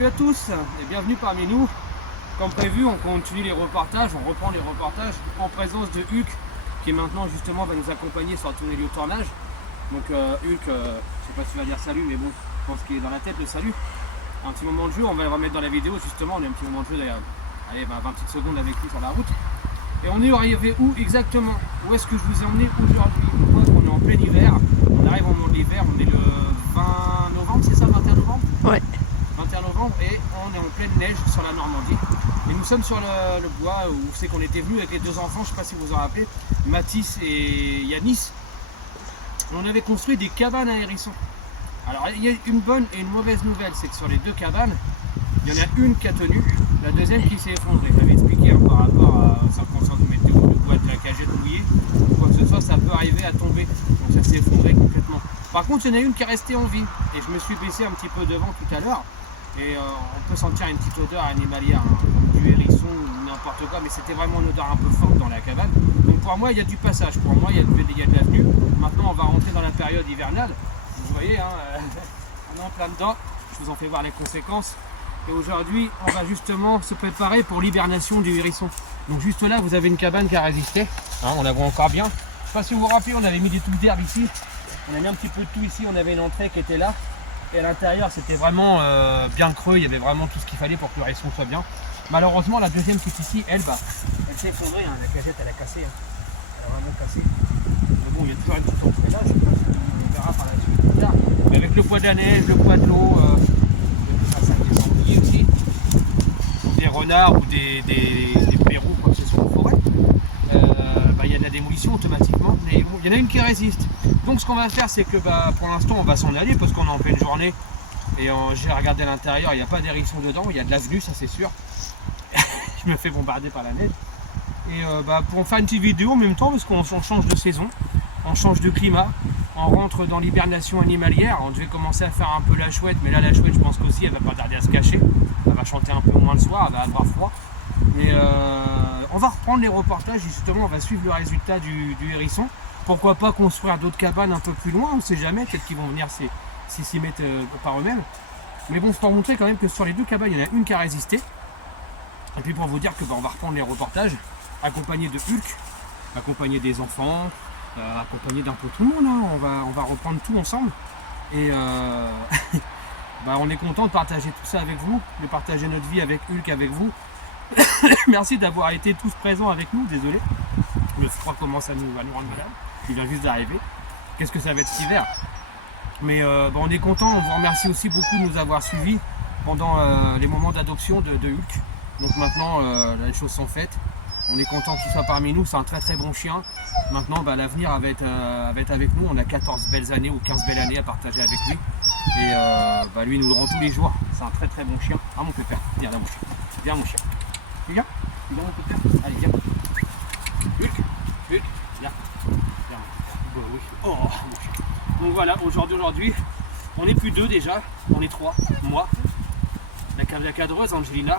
Salut à tous et bienvenue parmi nous. Comme prévu, on continue les reportages, on reprend les reportages en présence de Hulk qui maintenant justement va nous accompagner sur tous les lieux de tournage. Donc Hulk, je sais pas si tu vas dire salut, mais bon, je pense qu'il est dans la tête le salut. Un petit moment de jeu, on va le remettre dans la vidéo justement, on a un petit moment de jeu d'ailleurs, allez 20 petites secondes avec lui sur la route. Et on est arrivé où exactement? Où est-ce que je vous ai emmené aujourd'hui? On voit qu'on est en plein hiver, on arrive au moment de l'hiver, on est le 20 novembre, c'est ça, le 21 novembre? Ouais. 21 novembre et on est en pleine neige sur la Normandie. Et nous sommes sur le bois où c'est qu'on était venu avec les deux enfants, je ne sais pas si vous vous en rappelez, Mathis et Yanis. On avait construit des cabanes à hérissons. Alors il y a une bonne et une mauvaise nouvelle, c'est que sur les deux cabanes, il y en a une qui a tenu, la deuxième qui s'est effondrée. J'avais expliqué par rapport à circonstances météo, le bois de la cagette mouillée, ou quoi que ce soit, ça peut arriver à tomber. Donc ça s'est effondré complètement. Par contre, il y en a une qui est restée en vie. Et je me suis baissé un petit peu devant tout à l'heure. Et on peut sentir une petite odeur animalière, hein, comme du hérisson ou n'importe quoi, mais c'était vraiment une odeur un peu forte dans la cabane. Donc pour moi, il y a du passage, pour moi, il y a de l'avenue. Maintenant, on va rentrer dans la période hivernale. Vous voyez, hein, on est en plein dedans. Je vous en fais voir les conséquences. Et aujourd'hui, on va justement se préparer pour l'hibernation du hérisson. Donc juste là, vous avez une cabane qui a résisté. Hein, on la voit encore bien. Je ne sais pas si vous vous rappelez, on avait mis des touffes d'herbe ici. On a mis un petit peu de tout ici, on avait une entrée qui était là. Et à l'intérieur, c'était vraiment bien creux, il y avait vraiment tout ce qu'il fallait pour que le hérisson soit bien. Malheureusement, la deuxième qui est ici, elle s'est effondrée, hein. La cagette, elle a cassé. Hein. Elle a vraiment cassé. Mais bon, il y a toujours une petite entrée là, je sais pas si on verra par la suite plus tard. Mais avec le poids de la neige, le poids de l'eau, ça des sangliers aussi, des renards ou des pérous, quoi que ce soit en forêt, il y a de la démolition automatiquement. Mais bon, il y en a une qui résiste. Donc ce qu'on va faire, c'est que pour l'instant on va s'en aller parce qu'on est en pleine journée et j'ai regardé à l'intérieur, il n'y a pas d'hérisson dedans, il y a de l'avenue, ça c'est sûr. Je me fais bombarder par la neige. Et pour faire une petite vidéo en même temps, parce qu'on change de saison, on change de climat, on rentre dans l'hibernation animalière. On devait commencer à faire un peu la chouette, mais là la chouette je pense qu'aussi elle va pas tarder à se cacher. Elle va chanter un peu moins le soir, elle va avoir froid. Mais on va reprendre les reportages, justement on va suivre le résultat du hérisson. Pourquoi pas construire d'autres cabanes un peu plus loin, on ne sait jamais, peut-être qu'ils vont venir s'y mettre par eux-mêmes. Mais bon, c'est pour montrer quand même que sur les deux cabanes, il y en a une qui a résisté. Et puis pour vous dire que on va reprendre les reportages, accompagné de Hulk, accompagné des enfants, accompagné d'un peu tout le monde, hein. On va reprendre tout ensemble. Et on est content de partager tout ça avec vous, de partager notre vie avec Hulk, avec vous. Merci d'avoir été tous présents avec nous, désolé. Le froid commence à nous rendre malade. Il vient juste d'arriver. Qu'est-ce que ça va être cet hiver? Mais on est content, on vous remercie aussi beaucoup de nous avoir suivis pendant les moments d'adoption de Hulk. Donc maintenant, les choses sont faites. On est content qu'il soit parmi nous, c'est un très très bon chien. Maintenant, l'avenir va être avec nous. On a 14 belles années ou 15 belles années à partager avec lui. Et lui, il nous le rend tous les jours. C'est un très très bon chien. Ah mon pépère, viens là mon chien. Viens mon chien. Viens mon pépère. Allez, viens. Hulk, viens. Viens. Oui. Oh mon chien. Donc voilà, aujourd'hui, on n'est plus deux déjà, on est trois. Moi, la cadreuse Angelina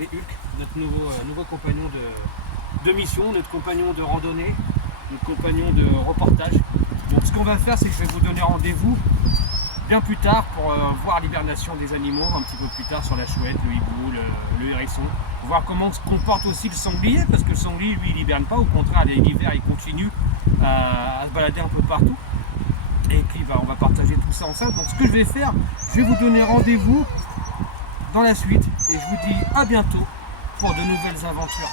et Hulk, notre nouveau compagnon de mission, notre compagnon de randonnée, notre compagnon de reportage. Donc ce qu'on va faire, c'est que je vais vous donner rendez-vous bien plus tard pour voir l'hibernation des animaux, un petit peu plus tard sur la chouette, le hibou, le hérisson, voir comment se comporte aussi le sanglier, parce que le sanglier, lui, il hiberne pas, au contraire, l'hiver, il continue à se balader un peu partout. Et puis on va partager tout ça ensemble. Donc ce que je vais faire, je vais vous donner rendez-vous dans la suite, et je vous dis à bientôt pour de nouvelles aventures.